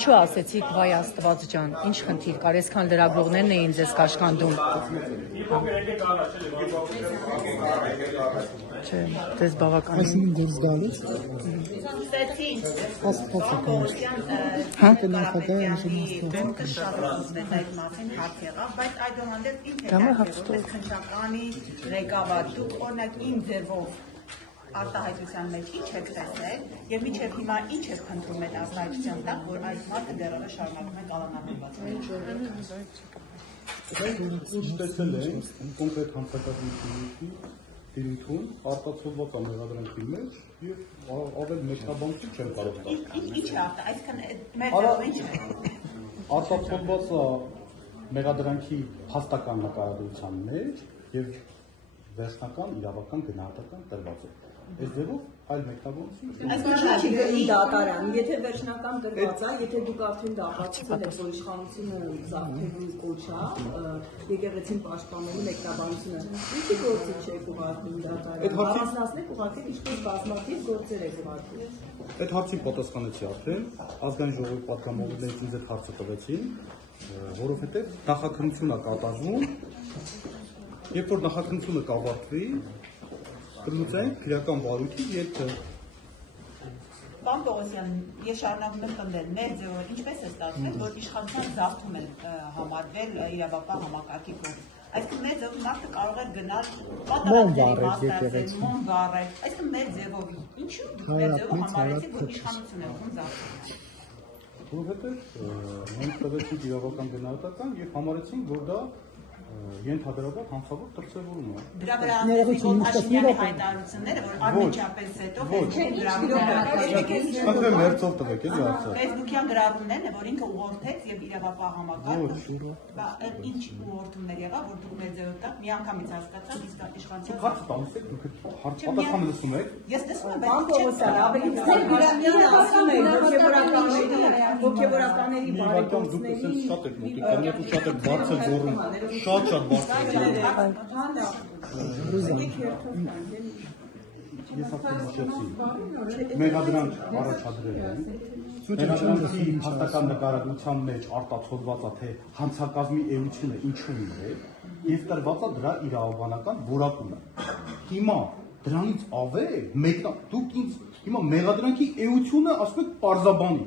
Ինչու ասեցիք վայ Աստված ջան, ինչ խնդիր կար, այսքան լրագրողներն էին ձեզ կաշկանդում։ Չէ, դες բավական։ Այսինքն դուրս գալիս։ Արտահայտության մեջ ինչ եք տեսել եւ մինչեւ հիմա ինչ եք քննում այդ արտահայտության տակ, որ այս մարդը դեռևս շարունակում է կալանավորված։ Ինչ տեսել են կոնկրետ հանցագործությունների դիրքում արտացոլված ամենադրանքի մեջ եւ ավել մեկնաբանություն չեն կարող տալ։ Ինչ է արտա, այսքան մեր ինչ է։ Արտացոլված մեղադրանքի փաստական նկարագրության մեջ եւ վերջնական իրավական գնահատական տրված է։ Այս ձևով այլ մեկնաբանություն։ Այսինքն չի դատարան, եթե վերջնական տրված է, եթե դուք արդեն դատացել եք, որ իշխանությունը զարթելու կոչա, եկեղեցին պաշտպանելու մեկնաբանությունը, ինչի գործի չեք ուղարկում դատարան։ Առանձնացնեք ուղարկեք ինչպես բազմաթիվ գործեր եք ուղարկում։ Այդ հարցին պատասխանեցի արդեն, ազգային ժողովի պատգամավորներից ինձ այդ հարցը տվեցին, որովհետև նախաքննություն է կատարվում, երբ որ նախաքննությունը կավարտվի, կլուծենք քրեական բարույթի ելքը։ Պարոն Պողոսյան, ես շարունակում եմ խնդրել, մեր ձևով ինչպես է ստացվել, որ իշխանության զարթում են համարվել իրավապահ համակարգի կողմից։ Այսինքն մեր ձևով մարդը կարող է գնալ պատահածների մասնակցել, մոմ վառել։ Այսինքն մեր ձևով ինչու մեր ձևով համարեցիք, որ իշխանություն է ում զարթում։ Որովհետև մենք տվեցինք իրավական գնահատական եւ համարեցինք, որ դա ենթադրաբար հանցավոր դրսևորում է։ Դրա վրա Աշինյանի հայտարարությունները, որ անմիջապես հետո Facebook-յան գրառումներն է, որ ինքը ուղղորդեց եւ իրավապահ համակարգը։ Ինչ ուղղորդումներ եղավ, որ դուք մեր ձեռով տակ միանգամից հասկացաք իշխանության։ Հարց տանցեք, պատասխան լսում եք։ Ես տեսնում եմ, ավելի Գրամյանը ասում է հոգեվորականների բարեկամների շատ եք մոտիկանում ու շատ եք բարձր գոռում։ Շատ բարձր։ Ես ասացի, մեղադրանք առաջադրել են, մեղադրանքի հաստատական նկարագրության մեջ արտացոլված է, թե հանցակազմի էությունը ինչու է, եւ տրված է դրա իրավաբանական որակումը։ Հիմա դրանից ավել, դուք ինձ հիմա մեղադրանքի էությունը ասում եք պարզաբանի։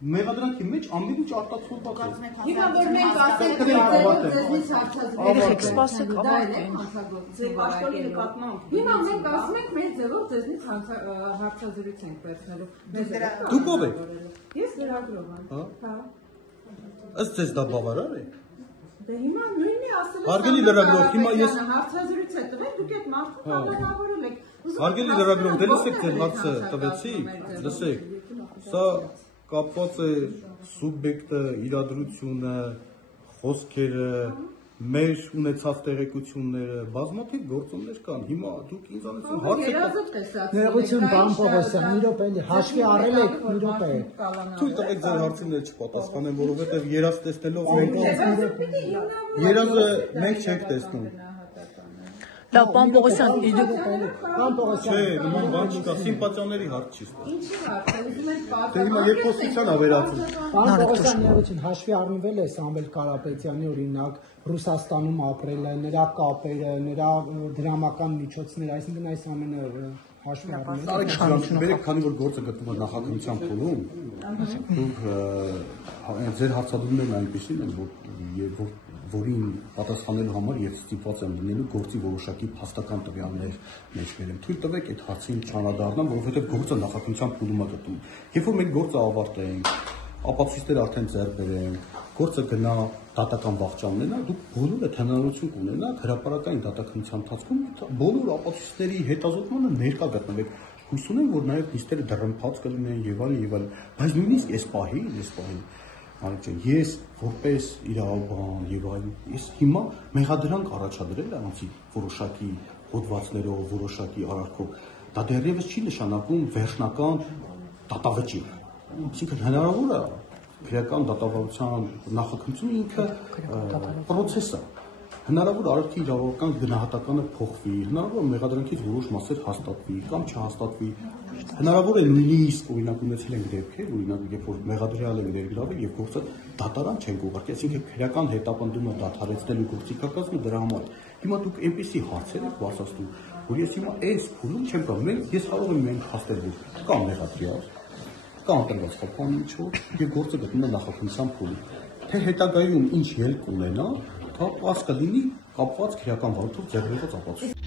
Մեղադրանքի մեջ ամեն ինչ արտացոլված է։ Հիմա որ մենք ասենք, հիմա մենք ասում ենք մեր ձևով ձեզնից հարցազրույց ենք վերցնելու։ Դուք ով եք։ Ես լրագրող եմ։ Հա։ Ըստ ձեզ դա բավարար է։ Դե հիմա նույնն է ասել։ Հարգելի լրագրող, հիմա ես հարցազրույց է տվել, դուք այդ մարդուն կալանավորել եք։ Հարգելի լրագրող, դե լսեք, թե հարցը տվեցի, լսեք։ Սա կապված է սուբյեկտը, իրադրությունը, խոսքերը, մեր ունեցած տեղեկությունները, բազմաթիվ գործոններ կան։ Հիմա դուք ինձանից հարցը Ներողություն, պարոն Պողոսյան, մի րոպե, հաշվի առել եք, մի րոպե։ Թույլ տվեք ձեր հարցին չպատասխանեմ, որովհետև երազ տեսնելով երազը մենք չենք տեսնում։ Լավ, պարոն Պողոսյան, Չէ, նման բան չկա, սիմպատիաների հարց չի ստացվում։ Ինչի հարց է, դե հիմա երկխոսության ավերածում։ Պարոն Պողոսյան, ներողություն, հաշվի առնվել է Սամվել Կարապետյանի օրինակ Ռուսաստանում ապրելը, նրա կապերը, նրա դրամական միջոցները, այսինքն այս ամենը հաշվի առնվել։ Բերեք, քանի որ գործը գտնվում է նախաքննության փուլում, դուք ձեր հարցադրումներն այնպիսին են, որին պատասխանելու համար եւ ստիպված եմ լինելու գործի որոշակի փաստական տվյալներ մեջ բերեմ։ Թույլ տվեք այդ հարցին չանդրադառնամ, որովհետեւ գործը նախաքննության փուլում է գտնվում։ Երբ որ մենք գործը ավարտենք, ապացույցներ արդեն ձեռք բերենք, գործը գնա դատական վախճաններն, դուք բոլորը հնարավորություն կունենաք հրապարակային դատաքննության ընթացքում բոլոր ապացույցների հետազոտմանը ներկա գտնվեք։ Հույս ունեմ, որ նաեւ նիստերը դռնփաց կլինեն եւ այլն, բայց նույնիսկ այս պահին ես որպես իրավաբան եւ այլն, ես հիմա մեղադրանք առաջադրել անցի որոշակի հոդվածներով, որոշակի արարքով, դա դեռևս չի նշանակում վերջնական դատավճիռ։ Այսինքն հնարավոր է քրեական դատավարության նախաքննությունը ինքը պրոցես է։ հնարավոր արարքի իրավական գնահատականը փոխվի, հնարավոր մեղադրանքից որոշ մասեր հաստատվի կամ չհաստատվի, հնարավոր է նույնիսկ օրինակ ունեցել ենք դեպքեր, օրինակ երբ որ մեղադրյալ են ներգրավել եւ գործը դատարան չեն ուղարկել, այսինքն քրեական հետապնդումը դադարեցնելու գործիքակազմը դրա համար։ Հիմա դուք այնպեսի հարցեր եք բացասում, որ ես հիմա այս փուլում չեմ կարող, ես կարող եմ միայն փաստել, որ կա մեղադրյալ, կա ընտրված խափան միջով եւ գործը գտնում է նախաքննության փուլում։ Թե հետագայում ինչ ելք ունենա, դա պարզ կլինի կապված քրեական վարույթով ձեռնարկված ապացույց։